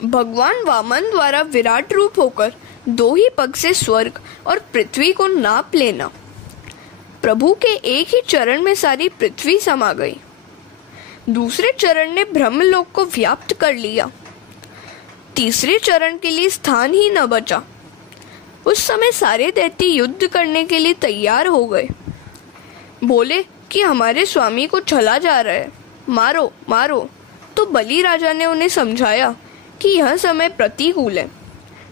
भगवान वामन द्वारा विराट रूप होकर 2 ही पग से स्वर्ग और पृथ्वी को नाप लेना। प्रभु के एक ही चरण में सारी पृथ्वी समा गई। दूसरे चरण ने ब्रह्मलोक को व्याप्त कर लिया। तीसरे चरण के लिए स्थान ही न बचा। उस समय सारे दैत्य युद्ध करने के लिए तैयार हो गए। बोले कि हमारे स्वामी को छला जा रहा है, मारो मारो। तो बलि राजा ने उन्हें समझाया कि यह समय प्रतिकूल है,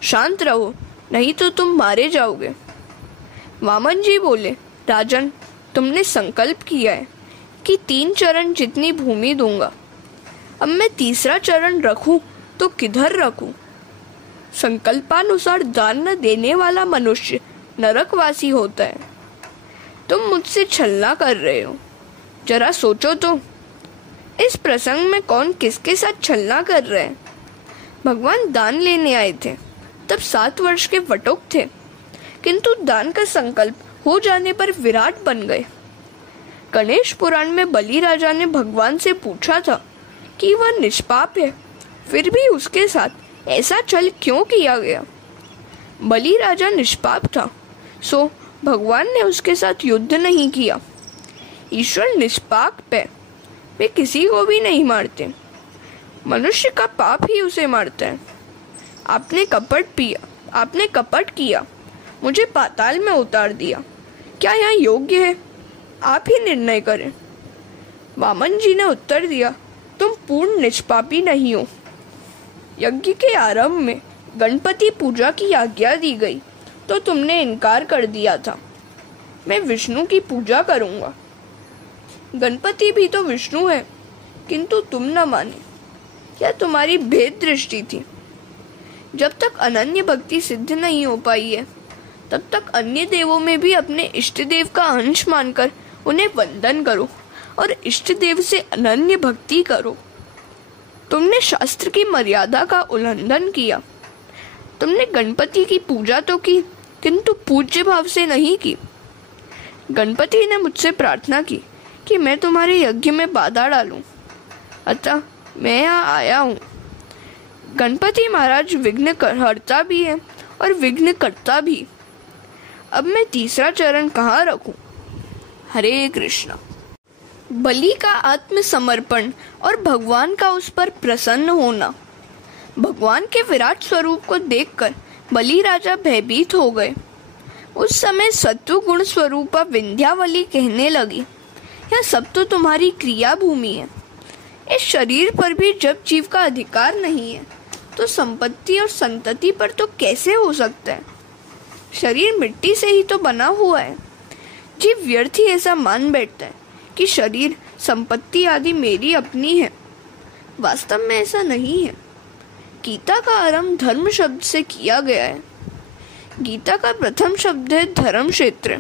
शांत रहो, नहीं तो तुम मारे जाओगे। वामन जी बोले, राजन, तुमने संकल्प किया है कि 3 चरण जितनी भूमि दूंगा। अब मैं तीसरा चरण रखूं तो किधर रखूं? संकल्पानुसार दान न देने वाला मनुष्य नरकवासी होता है। तुम मुझसे छलना कर रहे हो, जरा सोचो तो। इस प्रसंग में कौन किसके साथ छलना कर रहे हैं? भगवान दान लेने आए थे, तब 7 वर्ष के वटुक थे, किंतु दान का संकल्प हो जाने पर विराट बन गए। गणेश पुराण में बलि राजा ने भगवान से पूछा था कि वह निष्पाप है, फिर भी उसके साथ ऐसा छल क्यों किया गया? बलि राजा निष्पाप था, सो भगवान ने उसके साथ युद्ध नहीं किया। ईश्वर निष्पाप है, वे किसी को भी नहीं मारते। मनुष्य का पाप ही उसे मारता है। आपने कपट किया, मुझे पाताल में उतार दिया। क्या यह योग्य है? आप ही निर्णय करें। वामन जी ने उत्तर दिया, तुम पूर्ण निष्पापी नहीं हो। यज्ञ के आरंभ में गणपति पूजा की आज्ञा दी गई तो तुमने इनकार कर दिया था। मैं विष्णु की पूजा करूंगा। गणपति भी तो विष्णु है, किंतु तुम न माने। यह तुम्हारी भेद दृष्टि थी। जब तक अनन्य भक्ति सिद्ध नहीं हो पाई है, तब तक अन्य देवों में भी अपने इष्ट देव का अंश मानकर उन्हें वंदन करो और इष्ट देव से अनन्य भक्ति करो। तुमने शास्त्र की मर्यादा का उल्लंघन किया। तुमने गणपति की पूजा तो की, किंतु पूज्य भाव से नहीं की। गणपति ने मुझसे प्रार्थना की कि मैं तुम्हारे यज्ञ में बाधा डालूं, अतः मैं यहाँ आया हूँ। गणपति महाराज विघ्न हरता भी है और विघ्न करता भी। अब मैं तीसरा चरण कहाँ रखूं? हरे कृष्णा। बलि का आत्मसमर्पण और भगवान का उस पर प्रसन्न होना। भगवान के विराट स्वरूप को देखकर बलि राजा भयभीत हो गए। उस समय सत्व गुण स्वरूपा विंध्यावली कहने लगी, यह सब तो तुम्हारी क्रिया भूमि है। इस शरीर पर भी जब जीव का अधिकार नहीं है, तो संपत्ति और संतति पर तो कैसे हो सकता है? शरीर मिट्टी से ही तो बना हुआ है। जीव व्यर्थ ही ऐसा मान बैठता है कि शरीर, संपत्ति आदि मेरी अपनी है। वास्तव में ऐसा नहीं है। गीता का आरंभ धर्म शब्द से किया गया है। गीता का प्रथम शब्द है धर्म क्षेत्र।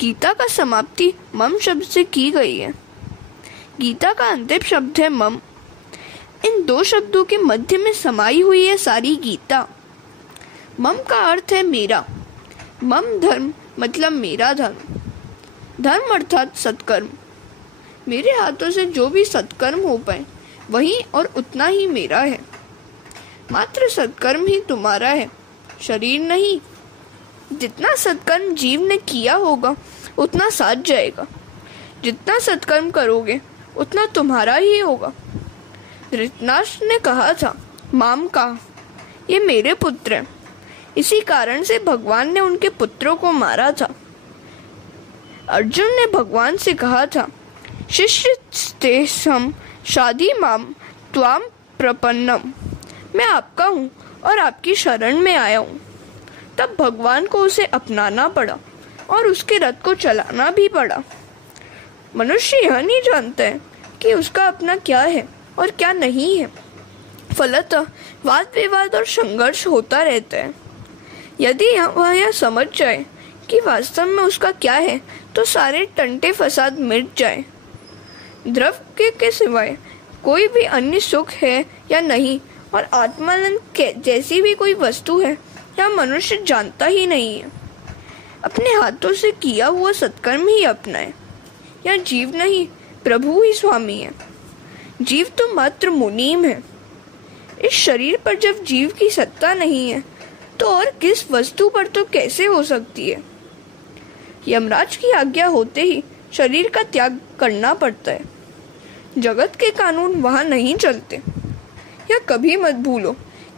गीता का समाप्ति मम शब्द से की गई है। गीता का अंतिम शब्द है मम। इन 2 शब्दों के मध्य में समाई हुई है सारी गीता। मम का अर्थ है मेरा। मम धर्म मतलब मेरा धर्म। धर्म अर्थात सत्कर्म। मेरे हाथों से जो भी सत्कर्म हो पाए वही और उतना ही मेरा है। मात्र सत्कर्म ही तुम्हारा है, शरीर नहीं। जितना सत्कर्म जीव ने किया होगा उतना साथ जाएगा। जितना सत्कर्म करोगे उतना तुम्हारा ही होगा। धृतराष्ट्र ने कहा था, माम का, ये मेरे पुत्र हैं। इसी कारण से भगवान ने उनके पुत्रों को मारा था। अर्जुन ने भगवान से कहा था, शिष्य तेषम शादी माम त्वाम प्रपन्नम। मैं आपका हूँ और आपकी शरण में आया हूँ। तब भगवान को उसे अपनाना पड़ा और उसके रथ को चलाना भी पड़ा। मनुष्य यह नहीं जानता है कि उसका अपना क्या है और क्या नहीं है। फलतः वाद विवाद और संघर्ष होता रहता है। यदि वह यह समझ जाए कि वास्तव में उसका क्या है, तो सारे टंटे फसाद मिट जाए। द्रव के सिवाय कोई भी अन्य सुख है या नहीं, और आत्मानंद जैसी भी कोई वस्तु है, यह मनुष्य जानता ही नहीं है। अपने हाथों से किया हुआ सत्कर्म ही अपना है। यह जीव नहीं, प्रभु ही स्वामी है। जीव तो मात्र मुनीम है। इस शरीर पर जब जीव की सत्ता नहीं है तो और किस वस्तु पर तो कैसे हो सकती है। यमराज की आज्ञा होते ही शरीर का त्याग करना पड़ता है। जगत के कानून वहां नहीं चलते। यह कभी मत भूलो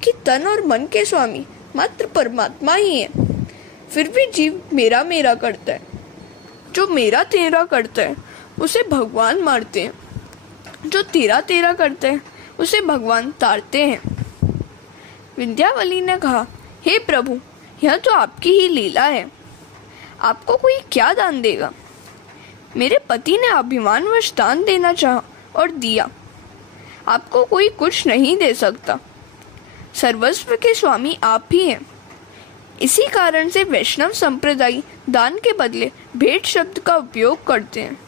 कि तन और मन के स्वामी मात्र परमात्मा ही है। फिर भी जीव मेरा मेरा करता है। जो मेरा तेरा करता है उसे भगवान मारते हैं, जो तेरा तेरा करता है उसे भगवान तारते हैं। विंध्यावली ने कहा, हे प्रभु, यह तो आपकी ही लीला है। आपको कोई क्या दान देगा? मेरे पति ने अभिमानवश दान देना चाहा और दिया। आपको कोई कुछ नहीं दे सकता। सर्वस्व के स्वामी आप ही हैं। इसी कारण से वैष्णव संप्रदाय दान के बदले भेंट शब्द का उपयोग करते हैं।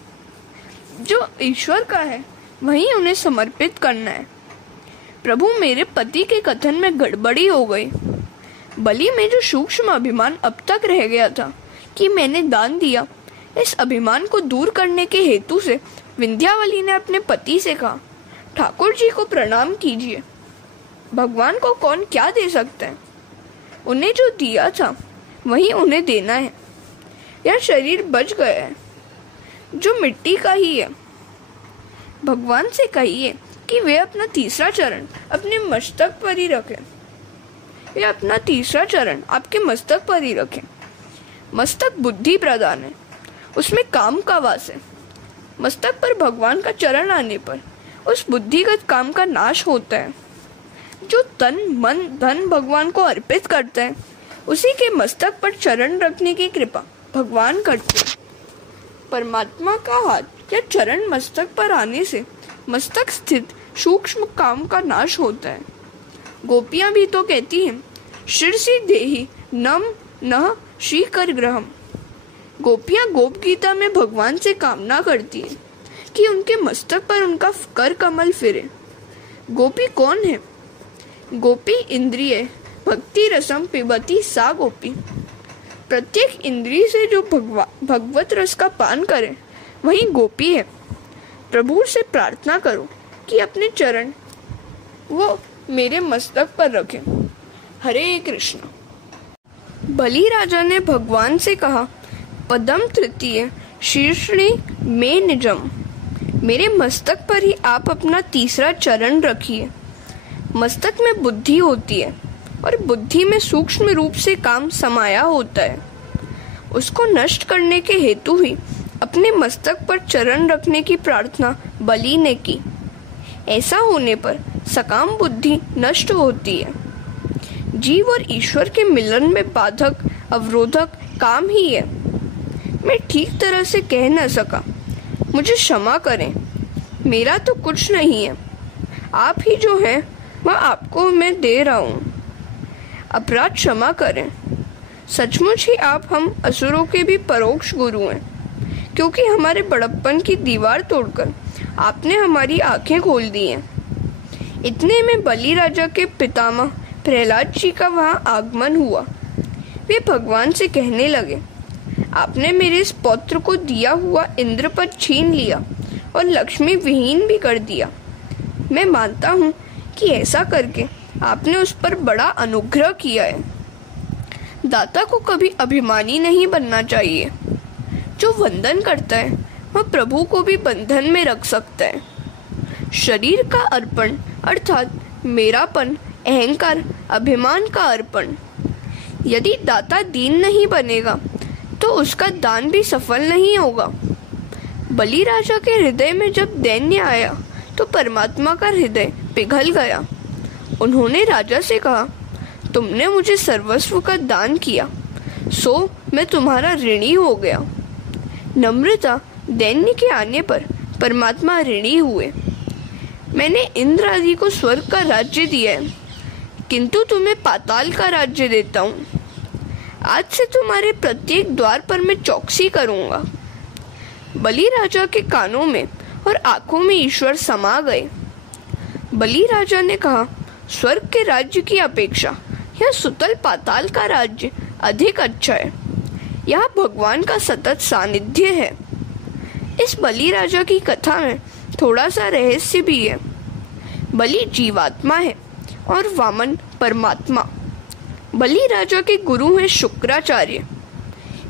जो ईश्वर का है वही उन्हें समर्पित करना है। प्रभु, मेरे पति के कथन में गड़बड़ी हो गई। बलि में जो सूक्ष्म अभिमान अब तक रह गया था कि मैंने दान दिया, इस अभिमान को दूर करने के हेतु से विंध्यावली ने अपने पति से कहा, ठाकुर जी को प्रणाम कीजिए। भगवान को कौन क्या दे सकता है? उन्हें जो दिया था वही उन्हें देना है। यह शरीर बच गया है जो मिट्टी का ही है। भगवान से कहिए कि वे अपना तीसरा चरण अपने मस्तक पर ही रखें। वे अपना तीसरा चरण आपके मस्तक पर ही रखें। मस्तक बुद्धि प्रदान है, उसमें काम का वास है। मस्तक पर भगवान का चरण आने पर उस बुद्धिगत काम का नाश होता है। जो तन मन धन भगवान को अर्पित करता है उसी के मस्तक पर चरण रखने की कृपा भगवान करते हैं। परमात्मा का हाथ या चरण मस्तक पर आने से मस्तक स्थित सूक्ष्म काम का नाश होता है। गोपियां भी तो कहती हैं, शिरसी देहि नम नह श्री कर ग्रहम। गोपियां गोप गीता में भगवान से कामना करती हैं कि उनके मस्तक पर उनका कर कमल फिरे। गोपी कौन है? गोपी इंद्रिय भक्ति रसम पिबती सा गोपी। प्रत्येक इंद्रिय से जो भगवत रस का पान करे वही गोपी है। प्रभु से प्रार्थना करो कि अपने चरण वो मेरे मस्तक पर रखें। हरे कृष्ण। बलि राजा ने भगवान से कहा, पदम तृतीय शीर्षणी में निजम। मेरे मस्तक पर ही आप अपना तीसरा चरण रखिए। मस्तक में बुद्धि होती है और बुद्धि में सूक्ष्म रूप से काम समाया होता है। उसको नष्ट करने के हेतु ही अपने मस्तक पर चरण रखने की प्रार्थना बलि ने की। ऐसा होने पर सकाम बुद्धि नष्ट होती है। जीव और ईश्वर के मिलन में बाधक अवरोधक काम ही है। मैं ठीक तरह से कह न सका, मुझे क्षमा करें। मेरा तो कुछ नहीं है, आप ही जो हैं वह आपको मैं दे रहा हूँ। अपराध क्षमा करें। सचमुच ही आप हम असुरों के भी परोक्ष गुरु हैं, क्योंकि हमारे बड़प्पन की दीवार तोड़कर आपने हमारी आंखें खोल दी हैं। इतने में बलि राजा के पितामह प्रहलाद जी का वहां आगमन हुआ। वे भगवान से कहने लगे, आपने मेरे इस पौत्र को दिया हुआ इंद्रपद छीन लिया और लक्ष्मी विहीन भी कर दिया। मैं मानता हूँ कि ऐसा करके आपने उस पर बड़ा अनुग्रह किया है। दाता को कभी अभिमानी नहीं बनना चाहिए। जो वंदन करता है वह प्रभु को भी बंधन में रख सकता है। शरीर का अर्पण अर्थात मेरापन, अहंकार, अभिमान का अर्पण। यदि दाता दीन नहीं बनेगा तो उसका दान भी सफल नहीं होगा। बलि राजा के हृदय में जब दैन्य आया तो परमात्मा का हृदय पिघल गया। उन्होंने राजा से कहा, तुमने मुझे सर्वस्व का दान किया, सो मैं तुम्हारा ऋणी हो गया। नम्रता दैन्य के आने पर परमात्मा ऋणी हुए। मैंने इंद्र आदि को स्वर्ग का राज्य दिया है, किंतु तुम्हें पाताल का राज्य देता हूँ। आज से तुम्हारे प्रत्येक द्वार पर मैं चौकसी करूंगा। बलि राजा के कानों में और आंखों में ईश्वर समा गए। बलि राजा ने कहा, स्वर्ग के राज्य की अपेक्षा यह सुतल पाताल का राज्य अधिक अच्छा है। यहाँ भगवान का सतत सानिध्य है। इस बलि राजा की कथा में थोड़ा सा रहस्य भी है। बलि जीवात्मा है और वामन परमात्मा। बलि राजा के गुरु हैं शुक्राचार्य।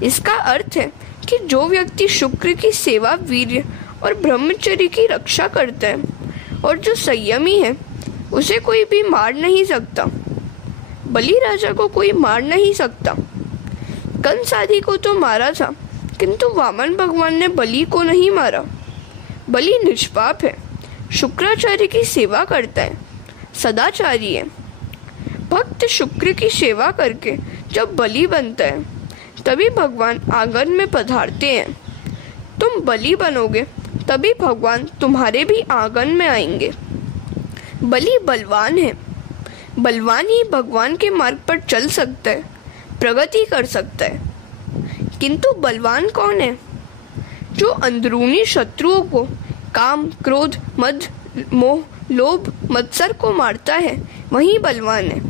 इसका अर्थ है कि जो व्यक्ति शुक्र की सेवा, वीर्य और ब्रह्मचर्य की रक्षा करता है और जो संयमी है, उसे कोई भी मार नहीं सकता। बलि राजा को कोई मार नहीं सकता। कंस आदि को तो मारा था, किंतु वामन भगवान ने बलि को नहीं मारा। बलि निष्पाप है, शुक्राचार्य की सेवा करता है, सदाचारी है। भक्त शुक्र की सेवा करके जब बलि बनता है, तभी भगवान आंगन में पधारते हैं। तुम बलि बनोगे, तभी भगवान तुम्हारे भी आंगन में आएंगे। बलि बलवान है। बलवान ही भगवान के मार्ग पर चल सकता है, प्रगति कर सकता है। किंतु बलवान कौन है? जो अंदरूनी शत्रुओं को, काम, क्रोध, मद, मोह, लोभ, मत्सर को मारता है, वही बलवान है।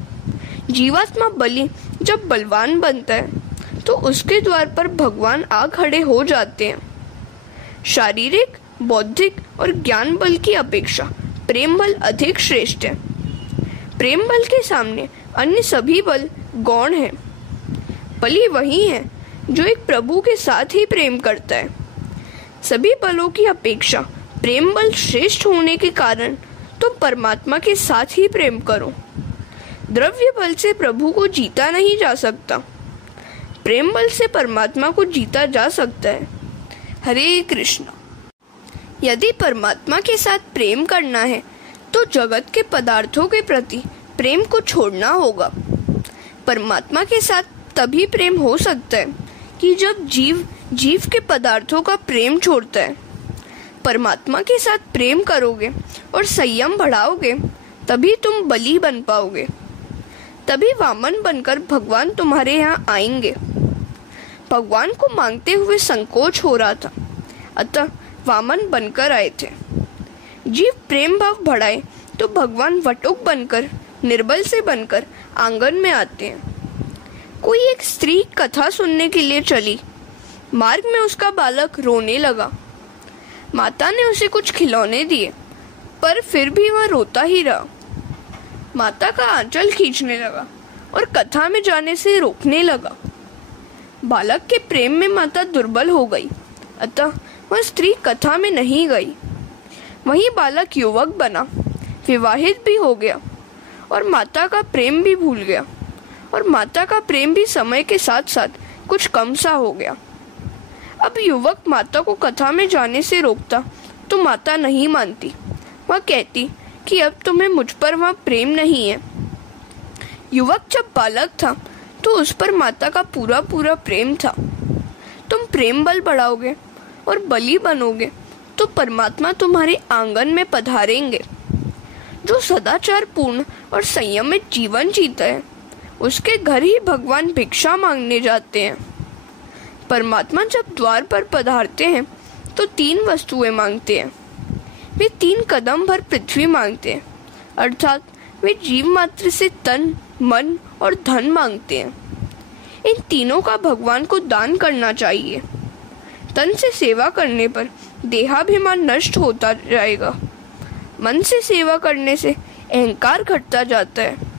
जीवात्मा बलि जब बलवान बनता है तो उसके द्वार पर भगवान आ खड़े हो जाते हैं। शारीरिक, बौद्धिक और ज्ञान बल की अपेक्षा प्रेम बल अधिक श्रेष्ठ है। प्रेम बल के सामने अन्य सभी बल गौण है। बलि वही है जो एक प्रभु के साथ ही प्रेम करता है। सभी बलों की अपेक्षा प्रेम बल श्रेष्ठ होने के कारण तुम परमात्मा के साथ ही प्रेम करो। द्रव्य बल से प्रभु को जीता नहीं जा सकता, प्रेम बल से परमात्मा को जीता जा सकता है। हरे कृष्ण। यदि परमात्मा के साथ प्रेम करना है तो जगत के पदार्थों के प्रति प्रेम को छोड़ना होगा। परमात्मा के साथ तभी प्रेम हो सकता है कि जब जीव के पदार्थों का प्रेम छोड़ता है। परमात्मा के साथ प्रेम करोगे और संयम बढ़ाओगे, तभी तुम बलि बन पाओगे। तभी वामन बनकर भगवान तुम्हारे यहाँ आएंगे। भगवान को मांगते हुए संकोच हो रहा था, अतः वामन बनकर आए थे। जीव प्रेम भाव बढ़ाए तो भगवान वटुक बनकर, निर्बल से बनकर आंगन में आते हैं। कोई एक स्त्री कथा सुनने के लिए चली। मार्ग में उसका बालक रोने लगा। माता ने उसे कुछ खिलौने दिए, पर फिर भी वह रोता ही रहा। माता का आंचल खींचने लगा और कथा में जाने से रोकने लगा। बालक के प्रेम में माता दुर्बल हो गई, अतः वह स्त्री कथा में नहीं गई। वही बालक युवक बना, विवाहित भी हो गया और माता का प्रेम भी भूल गया, और माता का प्रेम भी समय के साथ साथ कुछ कम सा हो गया। अब युवक माता को कथा में जाने से रोकता तो माता नहीं मानती। वह कहती कि अब तुम्हें मुझ पर वहाँ प्रेम नहीं है। युवक जब बालक था तो उस पर माता का पूरा प्रेम था। तुम प्रेम बल बढ़ाओगे और बलि बनोगे तो परमात्मा तुम्हारे आंगन में पधारेंगे। जो सदाचार पूर्ण और संयमित जीवन जीता है, उसके घर ही भगवान भिक्षा मांगने जाते हैं। परमात्मा जब द्वार पर पधारते हैं तो 3 वस्तुएं मांगते हैं। वे 3 कदम भर पृथ्वी मांगते हैं, अर्थात वे जीव मात्र से तन, मन और धन मांगते हैं। इन तीनों का भगवान को दान करना चाहिए। तन से सेवा करने पर देहाभिमान नष्ट होता जाएगा। मन से सेवा करने से अहंकार घटता जाता है।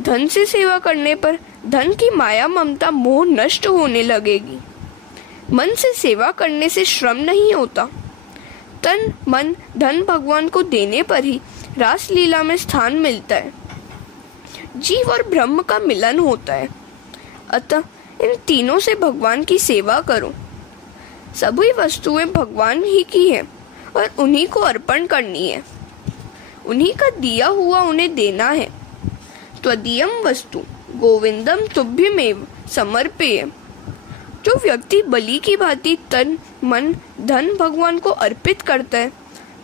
धन से सेवा करने पर धन की माया, ममता, मोह नष्ट होने लगेगी। मन से सेवा करने से श्रम नहीं होता। तन, मन, धन भगवान को देने पर ही रास लीला में स्थान मिलता है। जीव और ब्रह्म का मिलन होता है। अतः इन तीनों से भगवान की सेवा करो। सभी वस्तुएं भगवान ही की है और उन्हीं को अर्पण करनी है। उन्हीं का दिया हुआ उन्हें देना है। त्वदीयम वस्तु गोविंदम तुभ्यमेव समर्पय। जो व्यक्ति बलि की भांति तन, मन, धन भगवान को अर्पित करता है,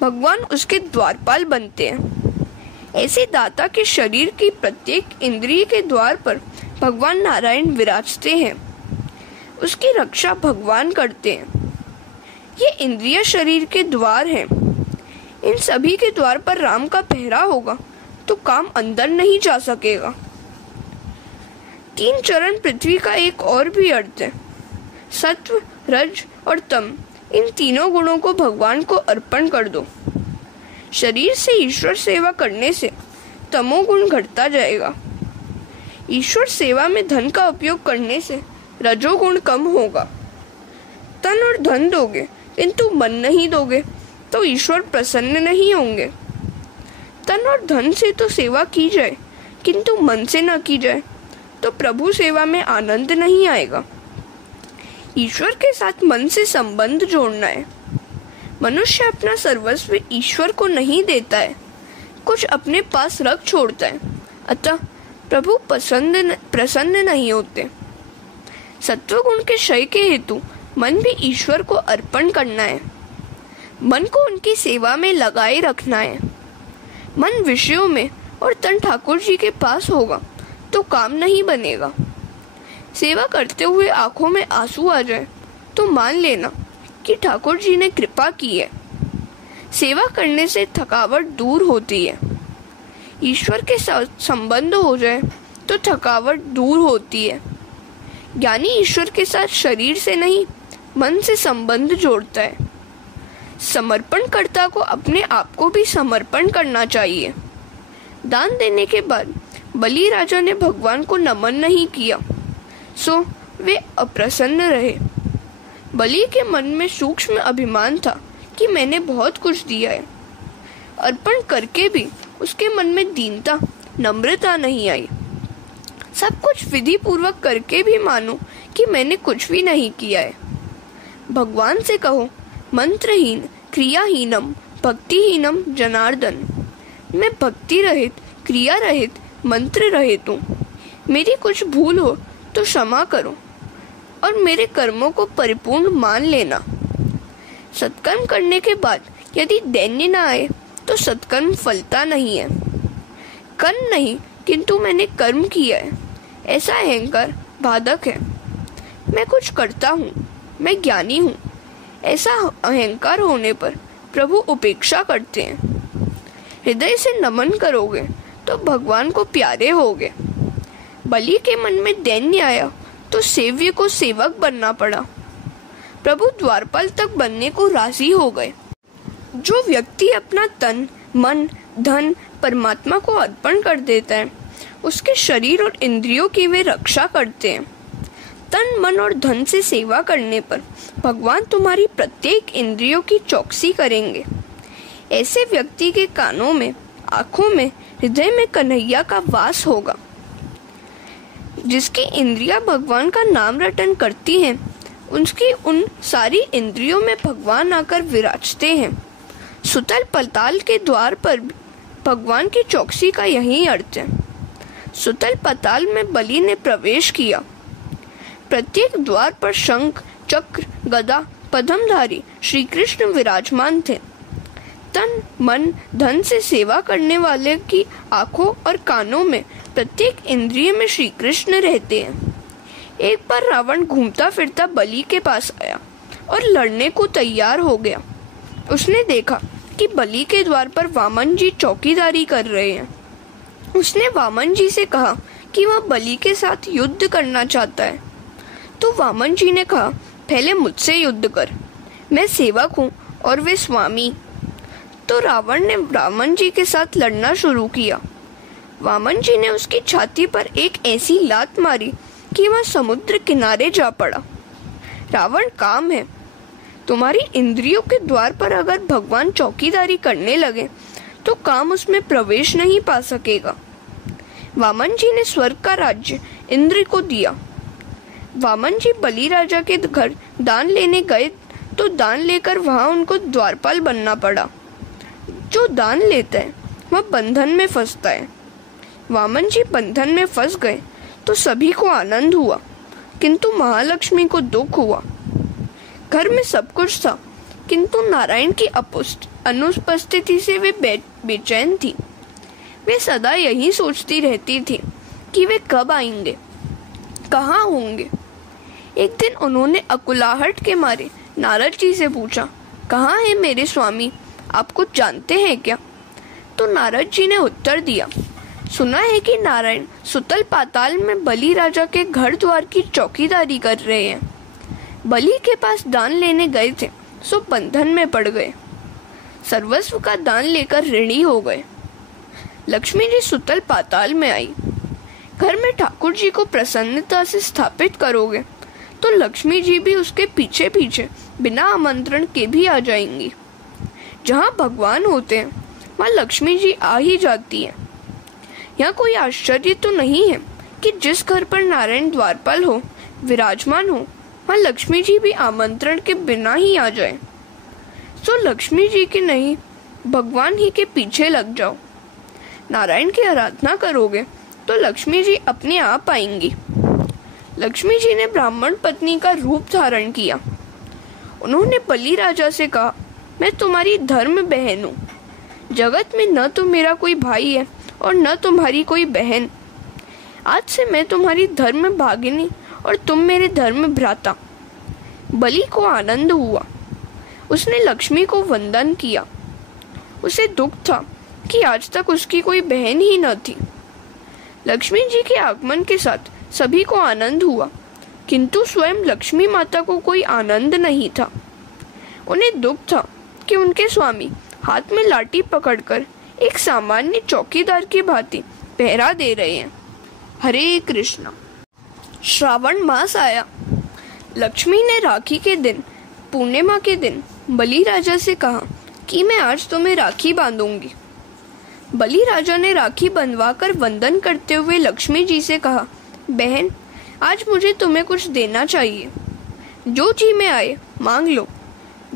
भगवान उसके द्वारपाल बनते हैं। ऐसे दाता के शरीर की प्रत्येक इंद्रिय के द्वार पर भगवान नारायण विराजते हैं। उसकी रक्षा भगवान करते हैं। ये इंद्रिय शरीर के द्वार हैं। इन सभी के द्वार पर राम का पहरा होगा तो काम अंदर नहीं जा सकेगा। 3 चरण पृथ्वी का एक और भी अर्थ है। सत्व, रज और तम, इन तीनों गुणों को भगवान को अर्पण कर दो। शरीर से ईश्वर सेवा करने से तमोगुण घटता जाएगा। ईश्वर सेवा में धन का उपयोग करने से रजोगुण कम होगा। तन और धन दोगे किंतु मन नहीं दोगे तो ईश्वर प्रसन्न नहीं होंगे। तन और धन से तो सेवा की जाए किंतु मन से न की जाए तो प्रभु सेवा में आनंद नहीं आएगा। ईश्वर के साथ मन से संबंध जोड़ना है। मनुष्य अपना सर्वस्व ईश्वर को नहीं देता है, कुछ अपने पास रख छोड़ता है, अतः प्रभु प्रसन्न नहीं होते। सत्वगुण के क्षय के हेतु मन भी ईश्वर को अर्पण करना है। मन को उनकी सेवा में लगाए रखना है। मन विषयों में और तन ठाकुर जी के पास होगा तो काम नहीं बनेगा। सेवा करते हुए आंखों में आंसू आ जाए तो मान लेना कि ठाकुर जी ने कृपा की है। सेवा करने से थकावट दूर होती है। ईश्वर के साथ संबंध हो जाए तो थकावट दूर होती है। ज्ञानी ईश्वर के साथ शरीर से नहीं मन से संबंध जोड़ता है। समर्पणकर्ता को अपने आप को भी समर्पण करना चाहिए। दान देने के बाद बलि राजा ने भगवान को नमन नहीं किया, सो वे अप्रसन्न रहे। बलि के मन में सूक्ष्म अभिमान था कि मैंने बहुत कुछ दिया है। अर्पण करके भी उसके मन में दीनता, नम्रता नहीं आई। सब कुछ विधि पूर्वक करके भी मानो कि मैंने कुछ भी नहीं किया है। भगवान से कहो, मंत्रहीन क्रियाहीनम भक्तिहीनम जनार्दन। मैं भक्ति रहित, क्रिया रहित, मंत्र रहित हूँ। मेरी कुछ भूल हो तो क्षमा करो और मेरे कर्मों को परिपूर्ण मान लेना। सत्कर्म करने के बाद यदि दैन्य न आए तो सत्कर्म फलता नहीं है। कर्म नहीं किंतु मैंने कर्म किया है, ऐसा अहंकार बाधक है। मैं कुछ करता हूँ, मैं ज्ञानी हूँ, ऐसा अहंकार होने पर प्रभु उपेक्षा करते हैं। हृदय से नमन करोगे तो भगवान को प्यारे होगे। बलि के मन में दैन्य आया तो सेव्य को सेवक बनना पड़ा। प्रभु द्वारपाल तक बनने को राजी हो गए। जो व्यक्ति अपना तन, मन, धन परमात्मा को अर्पण कर देता है, उसके शरीर और इंद्रियों की वे रक्षा करते हैं। तन, मन और धन से सेवा करने पर भगवान तुम्हारी प्रत्येक इंद्रियों की चौकसी करेंगे। ऐसे व्यक्ति के कानों में, आँखों में, हृदय में कन्हैया का वास होगा। जिसकी इंद्रियां भगवान का नाम रटन करती हैं, उसकी उन सारी इंद्रियों में भगवान आकर विराजते हैं। सुतल पताल के द्वार पर भगवान की चौकसी का यही अर्थ है। सुतल पताल में बलि ने प्रवेश किया। प्रत्येक द्वार पर शंख, चक्र, गदा, पद्मधारी श्री कृष्ण विराजमान थे। तन, मन, धन से सेवा करने वाले की आंखों और कानों में, प्रत्येक इंद्रिय में श्री कृष्ण रहते हैं। एक बार रावण घूमता फिरता बलि के पास आया और लड़ने को तैयार हो गया। उसने देखा कि बलि के द्वार पर वामन जी चौकीदारी कर रहे हैं। उसने वामन जी से कहा कि वह बलि के साथ युद्ध करना चाहता है। तो वामन जी ने कहा, पहले मुझसे युद्ध कर, मैं सेवक हूँ और वे स्वामी। तो रावण ने वामन जी के साथ लड़ना शुरू किया। वामन जी ने उसकी छाती पर एक ऐसी लात मारी कि वह समुद्र किनारे जा पड़ा। रावण काम है। तुम्हारी इंद्रियों के द्वार पर अगर भगवान चौकीदारी करने लगे तो काम उसमें प्रवेश नहीं पा सकेगा। वामन जी ने स्वर्ग का राज्य इंद्र को दिया। वामन जी बलि राजा के घर दान लेने गए तो दान लेकर वहां उनको द्वारपाल बनना पड़ा। जो दान लेता है वह बंधन में फंसता है। वामन जी बंधन में फंस गए तो सभी को आनंद हुआ, किंतु महालक्ष्मी को दुख हुआ। घर में सब कुछ था, किंतु नारायण की अनुपस्थिति से वे बेचैन थी। वे सदा यही सोचती रहती थी कि वे कब आएंगे, कहाँ होंगे। एक दिन उन्होंने अकुलाहट के मारे नारद जी से पूछा, कहाँ है मेरे स्वामी, आप कुछ जानते हैं क्या? तो नारद जी ने उत्तर दिया, सुना है कि नारायण सुतल पाताल में बलि राजा के घर द्वार की चौकीदारी कर रहे हैं। बलि के पास दान लेने गए थे सो बंधन में पड़ गए। सर्वस्व का दान लेकर ऋणी हो गए। लक्ष्मी जी सुतल पाताल में आई। घर में ठाकुर जी को प्रसन्नता से स्थापित करोगे तो लक्ष्मी जी भी उसके पीछे पीछे बिना आमंत्रण के भी आ जाएंगी। जहाँ भगवान होते हैं वहाँ लक्ष्मी जी आ ही जाती है। यहाँ कोई आश्चर्य तो नहीं है कि जिस घर पर नारायण द्वारपाल हो, विराजमान हो, वहाँ लक्ष्मी जी भी आमंत्रण के बिना ही आ जाए। तो लक्ष्मी जी के नहीं, भगवान ही के पीछे लग जाओ। नारायण की आराधना करोगे तो लक्ष्मी जी अपने आप आएंगी। लक्ष्मी जी ने ब्राह्मण पत्नी का रूप धारण किया। उन्होंने बलि राजा से कहा, मैं तुम्हारी धर्म बहन हूँ। जगत में न तो मेरा कोई भाई है और न तुम्हारी कोई बहन। आज से मैं तुम्हारी धर्म भागिनी और तुम मेरे धर्म भ्राता। बलि को आनंद हुआ। उसने लक्ष्मी को वंदन किया। उसे दुख था कि आज तक उसकी कोई बहन ही न थी। लक्ष्मी जी के आगमन के साथ सभी को आनंद हुआ, किंतु स्वयं लक्ष्मी माता को कोई आनंद नहीं था। उन्हें दुख था कि उनके स्वामी हाथ में लाठी पकड़कर एक सामान्य चौकीदार की भांति पहरा दे रहे हैं। हरे कृष्ण। श्रावण मास आया। लक्ष्मी ने राखी के दिन, पूर्णिमा के दिन बलि राजा से कहा कि मैं आज तुम्हें राखी बांधूंगी। बलि राजा ने राखी बंधवाकर वंदन करते हुए लक्ष्मी जी से कहा, बहन, आज मुझे तुम्हें कुछ देना चाहिए। जो जी में आए मांग लो,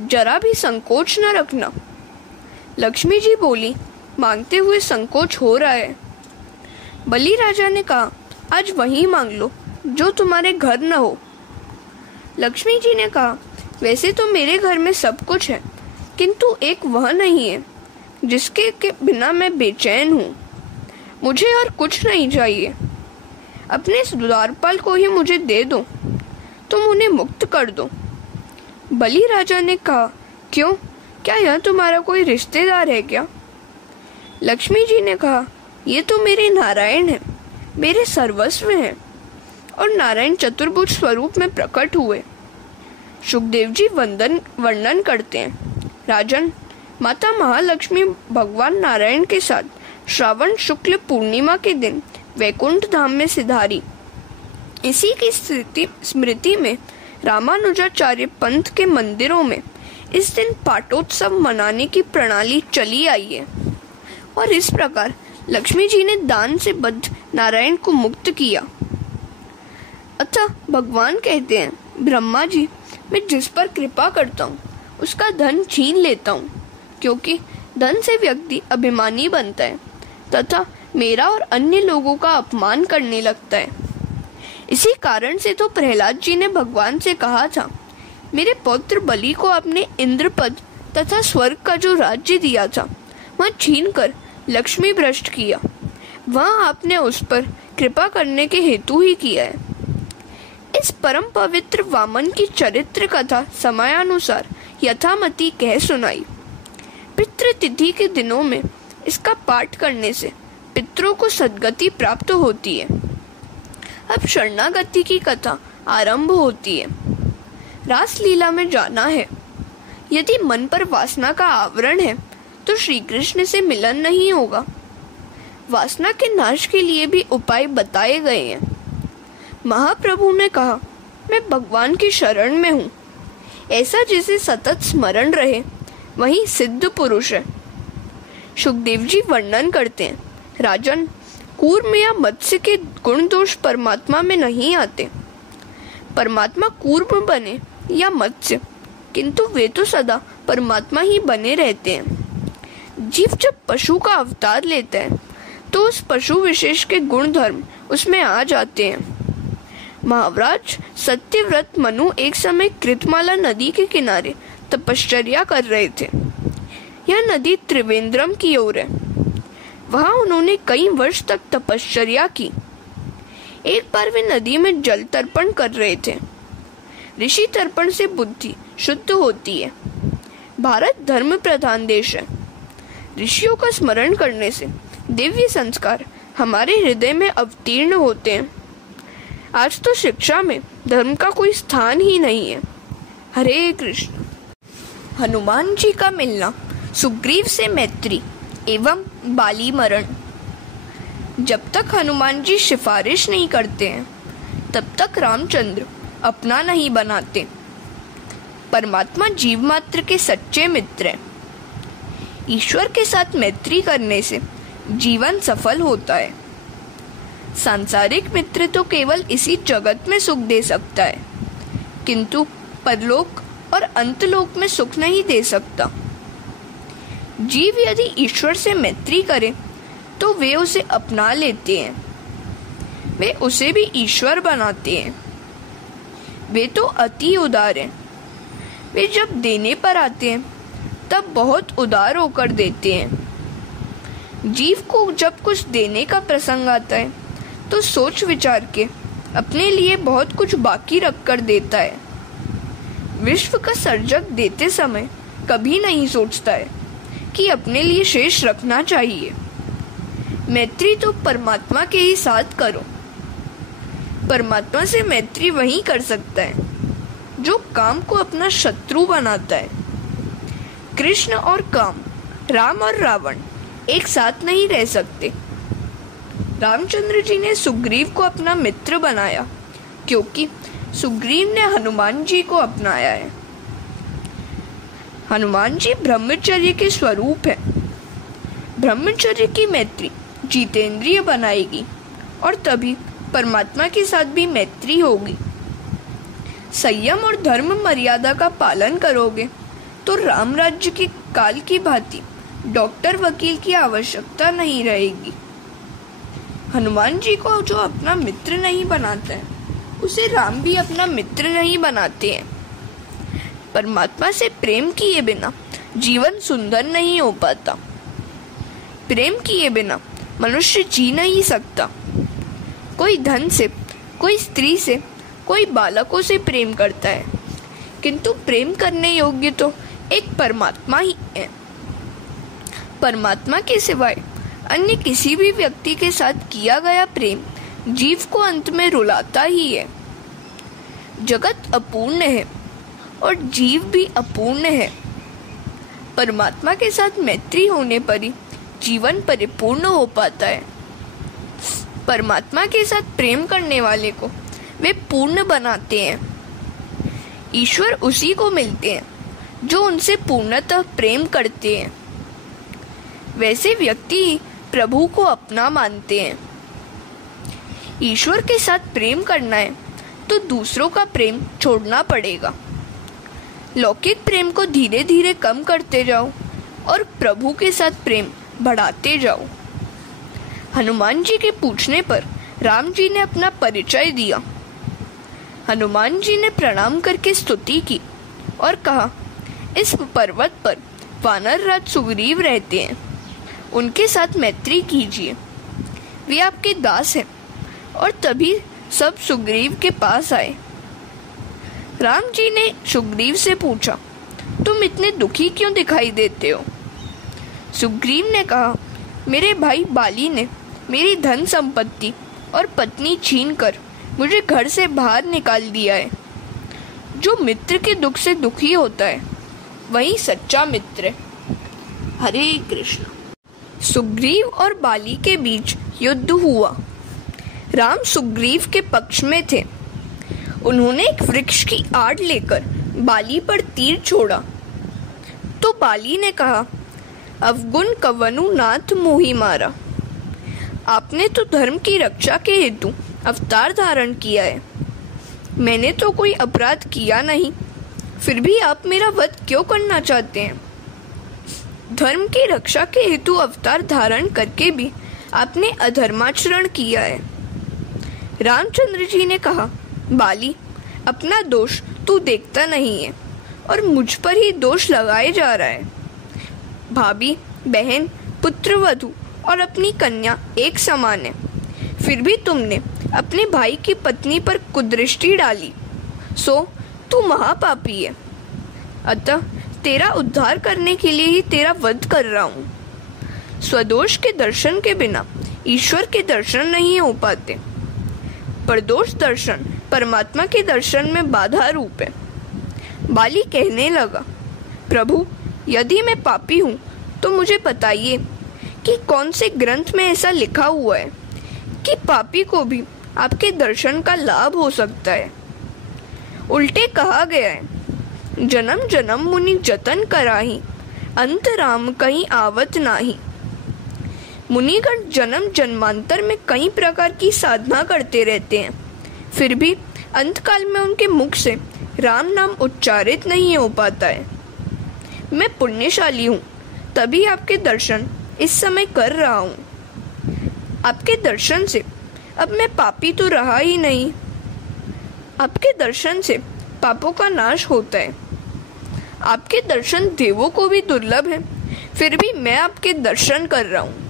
जरा भी संकोच न रखना। लक्ष्मी जी बोली, मांगते हुए संकोच हो रहा है। बलि राजा ने कहा, आज वही मांग लो जो तुम्हारे घर न हो। लक्ष्मी जी ने कहा, वैसे तो मेरे घर में सब कुछ है, किंतु एक वह नहीं है जिसके के बिना मैं बेचैन हूँ। मुझे और कुछ नहीं चाहिए। अपने द्वारपाल को ही मुझे दे दो, तुम उन्हें मुक्त कर दो। बलि राजा ने कहा, क्यों, क्या यह तुम्हारा कोई रिश्तेदार है क्या? लक्ष्मी जी ने कहा, ये तो मेरे नारायण हैं, मेरे सर्वस्व हैं और नारायण चतुर्भुज स्वरूप में प्रकट हुए। सुखदेव जी वर्णन करते हैं, राजन, माता महालक्ष्मी भगवान नारायण के साथ श्रावण शुक्ल पूर्णिमा के दिन वैकुंठ धाम में सिधारी। इसी की स्मृति में रामानुजाचार्य पंथ के मंदिरों में इस दिन पाटोत्सव मनाने की प्रणाली चली आई है और इस प्रकार लक्ष्मी जी ने दान से बद्ध नारायण को मुक्त किया। अतः भगवान कहते हैं, ब्रह्मा जी, मैं जिस पर कृपा करता हूँ उसका धन छीन लेता हूँ, क्योंकि धन से व्यक्ति अभिमानी बनता है तथा मेरा और अन्य लोगों का अपमान करने लगता है। इसी कारण से तो प्रहलाद जी ने भगवान से कहा था, मेरे पौत्र बलि को आपने इंद्रपद तथा स्वर्ग का जो राज्य दिया था वह छीन कर लक्ष्मी भ्रष्ट किया। वह आपने उस पर कृपा करने के हेतु ही किया है। इस परम पवित्र वामन की चरित्र कथा समयानुसार यथामति कह सुनाई। पितृतिथि के दिनों में इसका पाठ करने से पितरों को सद्गति प्राप्त होती है। अब शरणागति की कथा आरंभ होती है। रास लीला में जाना है। यदि मन पर वासना का आवरण है तो श्री कृष्ण से मिलन नहीं होगा। वासना के नाश के लिए भी उपाय बताए गए हैं। महाप्रभु ने कहा, मैं भगवान की शरण में हूँ। ऐसा जिसे सतत स्मरण रहे वही सिद्ध पुरुष है। सुखदेव जी वर्णन करते हैं, राजन, कूर्म या मत्स्य के गुण दोष परमात्मा में नहीं आते। परमात्मा कूर्म बने या मत्स्य, किंतु वे तो सदा परमात्मा ही बने रहते हैं। जीव जब पशु का अवतार लेता है तो उस पशु विशेष के गुण धर्म उसमें आ जाते हैं। महाराज सत्यव्रत मनु एक समय कृतमाला नदी के किनारे तपश्चर्या कर रहे थे। यह नदी त्रिवेंद्रम की ओर है। वहां उन्होंने कई वर्ष तक तपश्चर्या की। एक बार वे नदी में जल तर्पण कर रहे थे। ऋषि तर्पण से बुद्धि शुद्ध होती है। भारत धर्म प्रधान देश है। ऋषियों का स्मरण करने से दिव्य संस्कार हमारे हृदय में अवतीर्ण होते हैं। आज तो शिक्षा में धर्म का कोई स्थान ही नहीं है। हरे कृष्ण। हनुमान जी का मिलना, सुग्रीव से मैत्री एवं बाली मरण। जब तक हनुमान जी सिफारिश नहीं करते हैं तब तक रामचंद्र अपना नहीं बनाते। परमात्मा जीव मात्र के सच्चे मित्र हैं। ईश्वर के साथ मैत्री करने से जीवन सफल होता है। सांसारिक मित्र तो केवल इसी जगत में सुख दे सकता है, किंतु परलोक और अंतलोक में सुख नहीं दे सकता। जीव यदि ईश्वर से मैत्री करे तो वे उसे अपना लेते हैं, वे उसे भी ईश्वर बनाते हैं। वे तो अति उदार हैं। वे जब देने पर आते हैं तब बहुत उदार होकर देते हैं। जीव को जब कुछ देने का प्रसंग आता है तो सोच विचार के अपने लिए बहुत कुछ बाकी रख कर देता है। विश्व का सर्जक देते समय कभी नहीं सोचता है कि अपने लिए शेष रखना चाहिए। मैत्री तो परमात्मा के ही साथ करो। परमात्मा से मैत्री वही कर सकता है जो काम को अपना शत्रु बनाता है। कृष्ण और काम, राम और रावण एक साथ नहीं रह सकते। रामचंद्र जी ने सुग्रीव को अपना मित्र बनाया क्योंकि सुग्रीव ने हनुमान जी को अपनाया है। हनुमान जी ब्रह्मचर्य के स्वरूप है। ब्रह्मचर्य की मैत्री जितेंद्रिय बनाएगी और तभी परमात्मा के साथ भी मैत्री होगी। संयम और धर्म मर्यादा का पालन करोगे तो राम राज्य के काल की भांति डॉक्टर वकील की आवश्यकता नहीं रहेगी। हनुमान जी को जो अपना मित्र नहीं बनाता है उसे राम भी अपना मित्र नहीं बनाते हैं। परमात्मा से प्रेम किए बिना जीवन सुंदर नहीं हो पाता। प्रेम किए बिना मनुष्य जी नहीं सकता। कोई धन से, कोई स्त्री से, कोई बालकों से प्रेम करता है, किंतु प्रेम करने योग्य तो एक परमात्मा ही है। परमात्मा के सिवाय अन्य किसी भी व्यक्ति के साथ किया गया प्रेम जीव को अंत में रुलाता ही है। जगत अपूर्ण है और जीव भी अपूर्ण है। परमात्मा के साथ मैत्री होने पर ही जीवन परिपूर्ण हो पाता है। परमात्मा के साथ प्रेम करने वाले को वे पूर्ण बनाते हैं। ईश्वर उसी को मिलते हैं जो उनसे पूर्णतः प्रेम करते हैं। वैसे व्यक्ति ही प्रभु को अपना मानते हैं। ईश्वर के साथ प्रेम करना है तो दूसरों का प्रेम छोड़ना पड़ेगा। लौकिक प्रेम को धीरे धीरे कम करते जाओ और प्रभु के साथ प्रेम बढ़ाते जाओ। हनुमान जी के पूछने पर राम जी ने अपना परिचय दिया। हनुमान जी ने प्रणाम करके स्तुति की और कहा, इस पर्वत पर वानर राज सुग्रीव रहते हैं, उनके साथ मैत्री कीजिए, वे आपके दास हैं। और तभी सब सुग्रीव के पास आए। राम जी ने सुग्रीव से पूछा, तुम इतने दुखी क्यों दिखाई देते हो? सुग्रीव ने कहा, मेरे भाई बाली ने मेरी धन संपत्ति और पत्नी छीनकर मुझे घर से बाहर निकाल दिया है। जो मित्र के दुख से दुखी होता है वही सच्चा मित्र है। हरे कृष्ण। सुग्रीव और बाली के बीच युद्ध हुआ। राम सुग्रीव के पक्ष में थे। उन्होंने एक वृक्ष की आड़ लेकर बाली पर तीर छोड़ा तो बाली ने कहा, अवगुण कवनु नाथ मोहि मारा। आपने तो धर्म की रक्षा के हेतु अवतार धारण किया है। मैंने तो कोई अपराध किया नहीं, फिर भी आप मेरा वध क्यों करना चाहते हैं? धर्म की रक्षा के हेतु अवतार धारण करके भी आपने अधर्माचरण किया है। रामचंद्र जी ने कहा, बाली, अपना दोष तू देखता नहीं है और मुझ पर ही दोष लगाए जा रहा है। भाभी, बहन, पुत्रवधू और अपनी कन्या एक समान है, फिर भी तुमने अपने भाई की पत्नी पर कुदृष्टि डाली, सो तू महापापी है। अतः तेरा उद्धार करने के लिए ही तेरा वध कर रहा हूँ। स्वदोष के दर्शन के बिना ईश्वर के दर्शन नहीं हो पाते। परदोष दर्शन परमात्मा के दर्शन में बाधा रूप है। बाली कहने लगा, प्रभु, यदि मैं पापी हूँ तो मुझे बताइए कि कौन से ग्रंथ में ऐसा लिखा हुआ है कि पापी को भी आपके दर्शन का लाभ हो सकता है। उल्टे कहा गया है, जन्म जन्म मुनि जतन कराही, अंत राम कहीं आवत नाही। मुनिगण जन्म जन्मांतर में कई प्रकार की साधना करते रहते हैं, फिर भी अंत काल में उनके मुख से राम नाम उच्चारित नहीं हो पाता है। मैं पुण्यशाली हूँ, तभी आपके दर्शन इस समय कर रहा हूँ। आपके दर्शन से अब मैं पापी तो रहा ही नहीं। आपके दर्शन से पापों का नाश होता है। आपके दर्शन देवों को भी दुर्लभ है, फिर भी मैं आपके दर्शन कर रहा हूँ।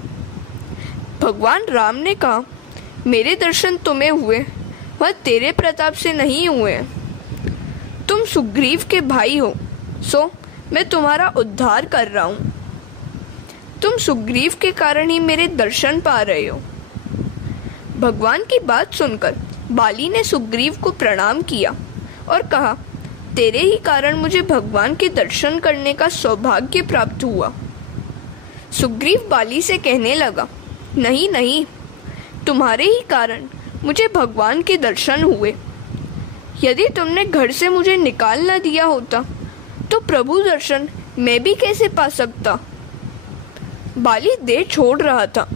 भगवान राम ने कहा, मेरे दर्शन तुम्हें हुए, वह तेरे प्रताप से नहीं हुए। तुम सुग्रीव के भाई हो, सो मैं तुम्हारा उद्धार कर रहा हूँ। तुम सुग्रीव के कारण ही मेरे दर्शन पा रहे हो। भगवान की बात सुनकर बाली ने सुग्रीव को प्रणाम किया और कहा, तेरे ही कारण मुझे भगवान के दर्शन करने का सौभाग्य प्राप्त हुआ। सुग्रीव बाली से कहने लगा, नहीं नहीं, तुम्हारे ही कारण मुझे भगवान के दर्शन हुए। यदि तुमने घर से मुझे निकाल न दिया होता तो प्रभु दर्शन मैं भी कैसे पा सकता। बाली देह छोड़ रहा था,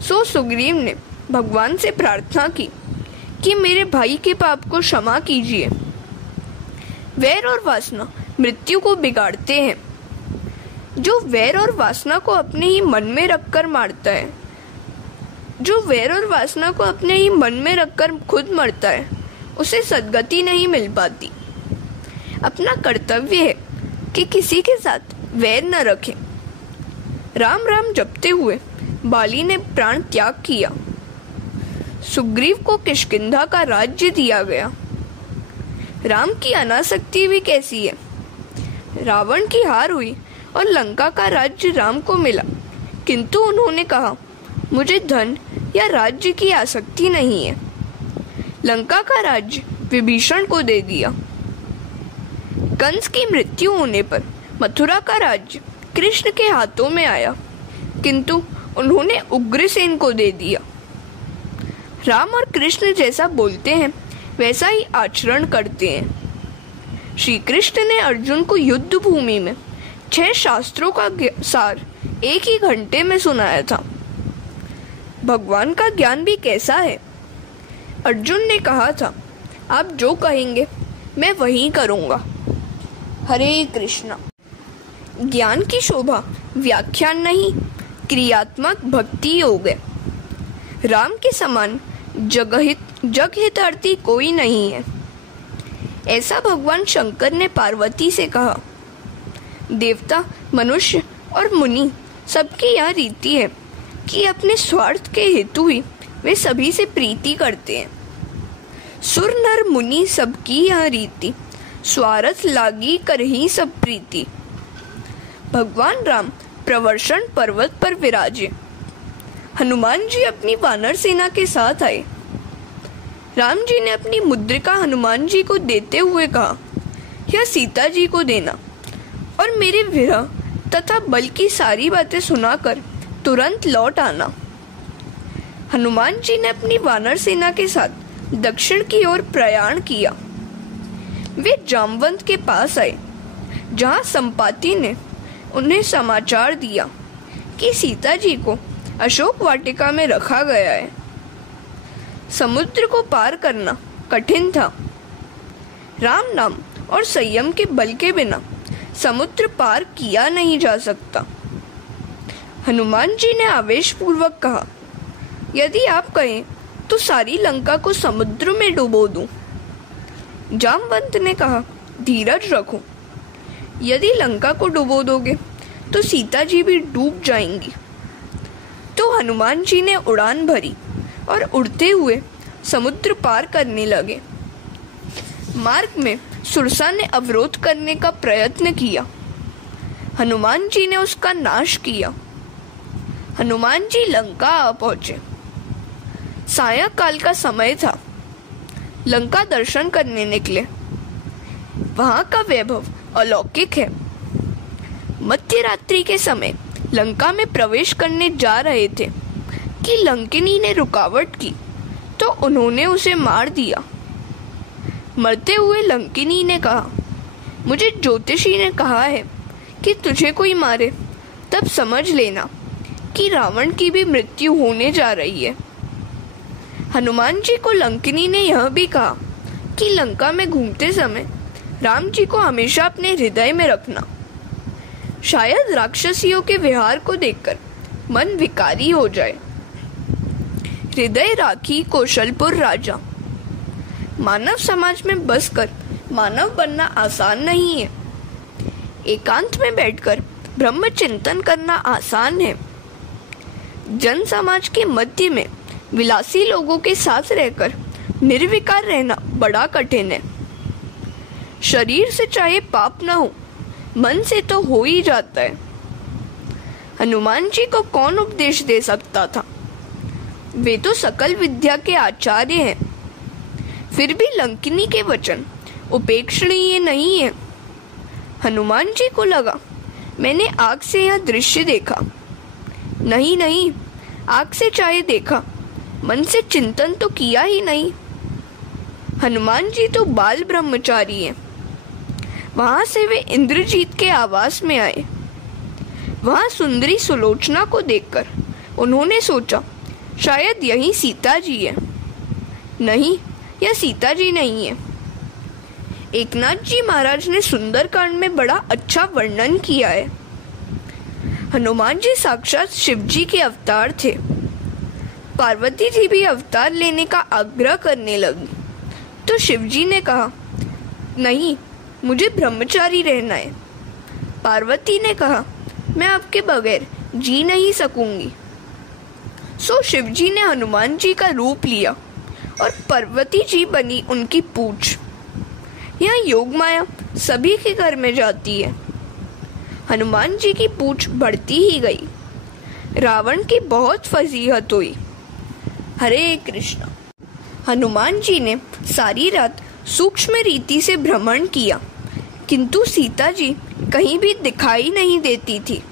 सो सुग्रीव ने भगवान से प्रार्थना की कि मेरे भाई के पाप को क्षमा कीजिए। वैर और वासना मृत्यु को बिगाड़ते हैं। जो वैर और वासना को अपने ही मन में रखकर मारता है, जो वैर और वासना को अपने ही मन में रखकर खुद मरता है, उसे सद्गति नहीं मिल पाती। अपना कर्तव्य है कि किसी के साथ वैर न रखें। राम राम जपते हुए बाली ने प्राण त्याग किया। सुग्रीव को किष्किंधा का राज्य दिया गया। राम की अनासक्ति भी कैसी है। रावण की हार हुई और लंका का राज्य राम को मिला, किंतु उन्होंने कहा, मुझे धन या राज्य की आसक्ति नहीं है। लंका का राज्य विभीषण को दे दिया। कंस की मृत्यु होने पर मथुरा का राज्य कृष्ण के हाथों में आया, किंतु उन्होंने उग्रसेन को दे दिया। राम और कृष्ण जैसा बोलते हैं वैसा ही आचरण करते हैं। श्री कृष्ण ने अर्जुन को युद्ध भूमि में 6 शास्त्रों का सार एक ही घंटे में सुनाया था। भगवान का ज्ञान भी कैसा है। अर्जुन ने कहा था, आप जो कहेंगे मैं वही करूँगा। हरे कृष्णा। ज्ञान की शोभा व्याख्यान नहीं, क्रियात्मक भक्ति योग है। राम के समान जगहितार्थी कोई नहीं है। ऐसा भगवान शंकर ने पार्वती से कहा। देवता, मनुष्य और मुनि सबकी यह रीति है कि अपने स्वार्थ के हेतु ही वे सभी से प्रीति करते हैं। सुर नर मुनि सबकी यह रीति, स्वार्थ लागी करही सब प्रीति। भगवान राम प्रवर्षण पर्वत पर विराजे। हनुमान जी अपनी वानर सेना के साथ आए। राम जी ने अपनी मुद्रिका हनुमान जी को देते हुए कहा, यह सीता जी को देना और मेरे विरह तथा बल की सारी बातें सुनाकर तुरंत लौट आना। हनुमान जी ने अपनी वानर सेना के साथ दक्षिण की ओर प्रयाण किया। वे जामवंत के पास आए, जहां संपाति ने उन्हें समाचार दिया कि सीता जी को अशोक वाटिका में रखा गया है। समुद्र को पार करना कठिन था। राम नाम और संयम के बल के बिना समुद्र पार किया नहीं जा सकता। हनुमान जी ने आवेशपूर्वक कहा, यदि आप कहें तो सारी लंका को समुद्र में डुबो दूं। जामवंत ने कहा, धीरज रखो, यदि लंका को डुबो दोगे तो सीता जी भी डूब जाएंगी। तो हनुमान जी ने उड़ान भरी और उड़ते हुए समुद्र पार करने लगे। मार्ग में सुरसा ने अवरोध करने का प्रयत्न किया। हनुमान जी ने उसका नाश किया। हनुमान जी लंका आ पहुंचे। सायंकाल का समय था। लंका दर्शन करने निकले। वहां का वैभव अलौकिक है। मध्य रात्रि के समय लंका में प्रवेश करने जा रहे थे कि लंकिनी ने रुकावट की तो उन्होंने उसे मार दिया। मरते हुए लंकिनी ने कहा, मुझे ज्योतिषी ने कहा है कि तुझे कोई मारे तब समझ लेना कि रावण की भी मृत्यु होने जा रही है। हनुमान जी को लंकिनी ने यह भी कहा कि लंका में घूमते समय राम जी को हमेशा अपने हृदय में रखना। शायद राक्षसियों के विहार को देखकर मन विकारी हो जाए। हृदय राखी कौशलपुर राजा। मानव समाज में बसकर मानव बनना आसान नहीं है। एकांत में बैठकर ब्रह्म चिंतन करना आसान है। जन समाज के मध्य में विलासी लोगों के साथ रहकर निर्विकार रहना बड़ा कठिन है। शरीर से चाहे पाप न हो, मन से तो हो ही जाता है। हनुमान जी को कौन उपदेश दे सकता था? वे तो सकल विद्या के आचार्य हैं। फिर भी लंकिनी के वचन उपेक्षणीय नहीं है। हनुमान जी को लगा, मैंने आँख से यह दृश्य देखा। नहीं, आँख से चाहे देखा, मन से चिंतन तो किया ही नहीं। हनुमान जी तो बाल ब्रह्मचारी हैं। वहां से वे इंद्रजीत के आवास में आए। वहां सुंदरी सुलोचना को देखकर उन्होंने सोचा, शायद यही सीता जी है। नहीं, यह सीता जी नहीं है। एकनाथ जी महाराज ने सुंदरकांड में बड़ा अच्छा वर्णन किया है। हनुमान जी साक्षात शिव जी के अवतार थे। पार्वती जी भी अवतार लेने का आग्रह करने लगी तो शिव जी ने कहा, नहीं, मुझे ब्रह्मचारी रहना है। पार्वती ने कहा, मैं आपके बगैर जी नहीं सकूंगी। सो शिव जी ने हनुमान जी का रूप लिया और पार्वती जी बनी उनकी पूछ। यह योग माया सभी के घर में जाती है। हनुमान जी की पूछ बढ़ती ही गई। रावण की बहुत फजीहत हुई। हरे कृष्णा। हनुमान जी ने सारी रात सूक्ष्म रीति से भ्रमण किया, किंतु सीता जी कहीं भी दिखाई नहीं देती थी।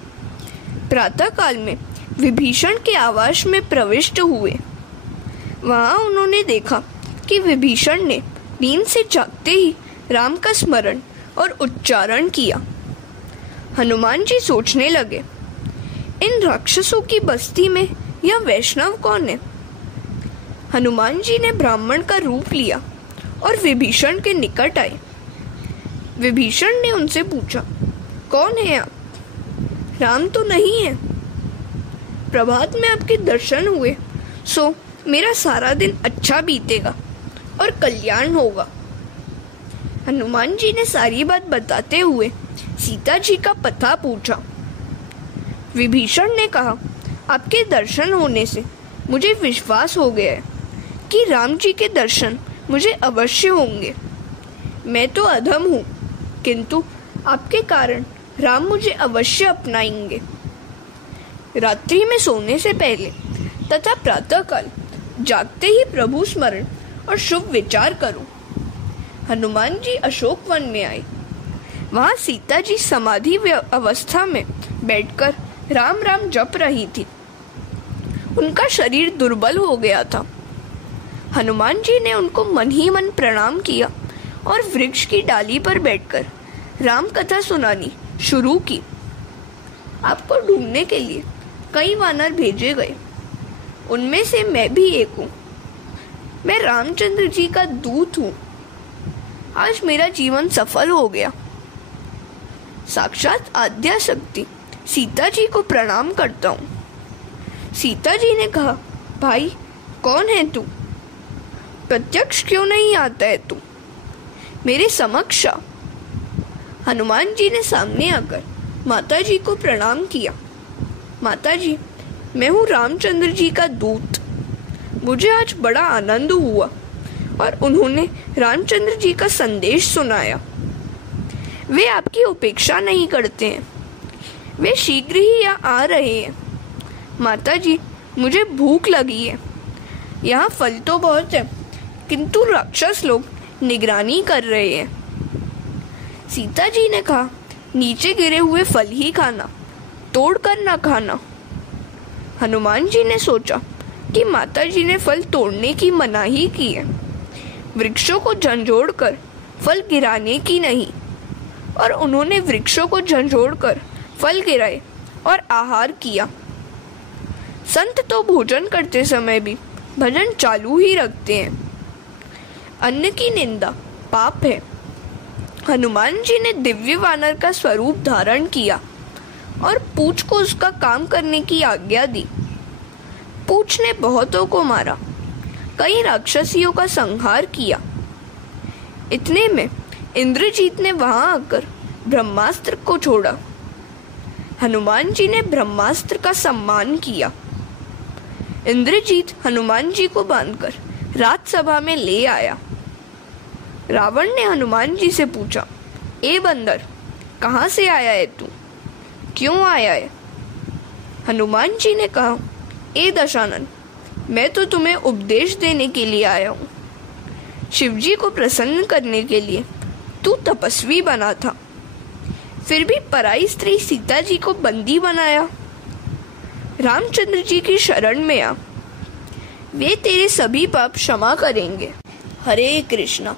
प्रातःकाल में विभीषण के आवास में प्रविष्ट हुए। वहां उन्होंने देखा कि विभीषण ने नींद से जागते ही राम का स्मरण और उच्चारण किया। हनुमान जी सोचने लगे, इन राक्षसों की बस्ती में यह वैष्णव कौन है? हनुमान जी ने ब्राह्मण का रूप लिया और विभीषण के निकट आए। विभीषण ने उनसे पूछा, कौन है आप? राम तो नहीं है। प्रभात में आपके दर्शन हुए, सो मेरा सारा दिन अच्छा बीतेगा और कल्याण होगा। हनुमान जी ने सारी बात बताते हुए सीता जी का पता पूछा। विभीषण ने कहा, आपके दर्शन होने से मुझे विश्वास हो गया है कि राम जी के दर्शन मुझे अवश्य होंगे। मैं तो अधम हूँ, किंतु आपके कारण राम मुझे अवश्य अपनाएंगे। रात्रि में सोने से पहले तथा प्रातःकाल जागते ही प्रभु स्मरण और शुभ विचार करो। हनुमान जी अशोक वन में आए। वहां सीता जी समाधि अवस्था में बैठकर राम राम जप रही थी। उनका शरीर दुर्बल हो गया था। हनुमान जी ने उनको मन ही मन प्रणाम किया और वृक्ष की डाली पर बैठकर राम कथा सुनानी शुरू की। आपको ढूंढने के लिए कई वानर भेजे गए, उनमें से मैं भी एक हूँ। मैं रामचंद्र जी का दूत हूँ। आज मेरा जीवन सफल हो गया। साक्षात आद्या शक्ति सीता जी को प्रणाम करता हूँ। सीता जी ने कहा, भाई कौन है तू? प्रत्यक्ष क्यों नहीं आता है तू? मेरे समक्ष आ। हनुमान जी ने सामने आकर माता जी को प्रणाम किया। माता जी, मैं हूँ रामचंद्र जी का दूत। मुझे आज बड़ा आनंद हुआ और उन्होंने रामचंद्र जी का संदेश सुनाया। वे आपकी उपेक्षा नहीं करते हैं। वे शीघ्र ही यहाँ आ रहे हैं। माता जी, मुझे भूख लगी है। यहाँ फल तो बहुत है, किंतु राक्षस लोग निगरानी कर रहे हैं। सीता जी ने कहा, नीचे गिरे हुए फल ही खाना, तोड़ कर ना खाना। हनुमान जी ने सोचा, कि माताजी ने फल तोड़ने की मनाही की है, वृक्षों को झंझोड़कर फल गिराने की नहीं। और उन्होंने वृक्षों को झंझोड़कर फल गिराए और आहार किया। संत तो भोजन करते समय भी भजन चालू ही रखते हैं। अन्न की निंदा पाप है। हनुमान जी ने दिव्य वानर का स्वरूप धारण किया और पूछ को उसका काम करने की आज्ञा दी। पूछ ने बहुतों को मारा, कई राक्षसियों का संहार किया। इतने में इंद्रजीत ने वहां आकर ब्रह्मास्त्र को छोड़ा। हनुमान जी ने ब्रह्मास्त्र का सम्मान किया। इंद्रजीत हनुमान जी को बांधकर राजसभा में ले आया। रावण ने हनुमान जी से पूछा, ए बंदर, कहाँ से आया है तू? क्यों आया है? हनुमान जी ने कहा, ए दशानन, मैं तो तुम्हें उपदेश देने के लिए आया हूँ। शिवजी को प्रसन्न करने के लिए तू तपस्वी बना था, फिर भी पराई स्त्री सीता जी को बंदी बनाया। रामचंद्र जी की शरण में आ, वे तेरे सभी पाप क्षमा करेंगे। हरे कृष्णा।